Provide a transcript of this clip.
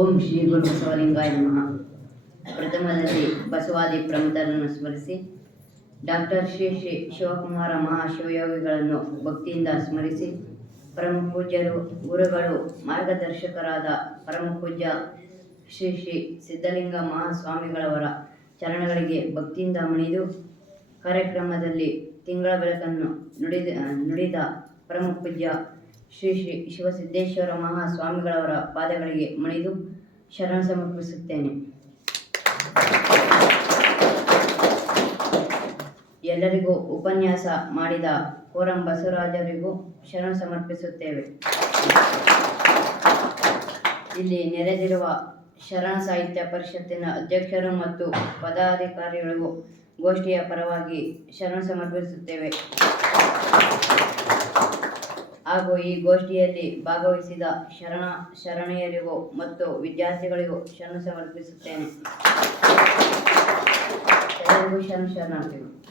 ಓಂ ಶ್ರೀ ಗುರು ಬಸವಲಿಂಗಾಯ ನಮಃ. ಪ್ರಥಮದಲ್ಲಿ ಬಸವಾದಿ ಪ್ರಮುಖರನ್ನು ಸ್ಮರಿಸಿ, ಡಾಕ್ಟರ್ ಶ್ರೀ ಶ್ರೀ ಶಿವಕುಮಾರ ಮಹಾಶಿವಯೋಗಿಗಳನ್ನು ಭಕ್ತಿಯಿಂದ ಸ್ಮರಿಸಿ ಪರಮ ಪೂಜ್ಯರು ಗುರುಗಳು, ಮಾರ್ಗದರ್ಶಕರಾದ ಪರಮ ಪೂಜ್ಯ ಶ್ರೀ ಶ್ರೀ ಸಿದ್ಧಲಿಂಗ ಮಹಾಸ್ವಾಮಿಗಳವರ ಚರಣಗಳಿಗೆ ಭಕ್ತಿಯಿಂದ ಮಣಿದು, ಕಾರ್ಯಕ್ರಮದಲ್ಲಿ ತಿಂಗಳ ಬೆಳಕನ್ನು ನುಡಿದ ನುಡಿದ ಪರಮ ಪೂಜ್ಯ ಶ್ರೀ ಶ್ರೀ ಶಿವಸಿದ್ದೇಶ್ವರ ಮಹಾಸ್ವಾಮಿಗಳವರ ಪಾದಗಳಿಗೆ ಮಣಿದು ಶರಣ ಸಮರ್ಪಿಸುತ್ತೇನೆ. ಎಲ್ಲರಿಗೂ ಉಪನ್ಯಾಸ ಮಾಡಿದ ಕೋರಂ ಬಸವರಾಜರಿಗೂ ಶರಣ ಸಮರ್ಪಿಸುತ್ತೇವೆ. ಇಲ್ಲಿ ನೆರೆದಿರುವ ಶರಣ ಸಾಹಿತ್ಯ ಪರಿಷತ್ತಿನ ಅಧ್ಯಕ್ಷರು ಮತ್ತು ಪದಾಧಿಕಾರಿಗಳಿಗೂ ಗೋಷ್ಠಿಯ ಪರವಾಗಿ ಶರಣ ಸಮರ್ಪಿಸುತ್ತೇವೆ. ಹಾಗೂ ಈ ಗೋಷ್ಠಿಯಲ್ಲಿ ಭಾಗವಹಿಸಿದ ಶರಣ ಶರಣೆಯರಿಗೂ ಮತ್ತು ವಿದ್ಯಾರ್ಥಿಗಳಿಗೂ ಶರಣ ಸಮರ್ಪಿಸುತ್ತೇನೆ. ಶರಣ ಶರಣಾರ್ಥಿಗಳು.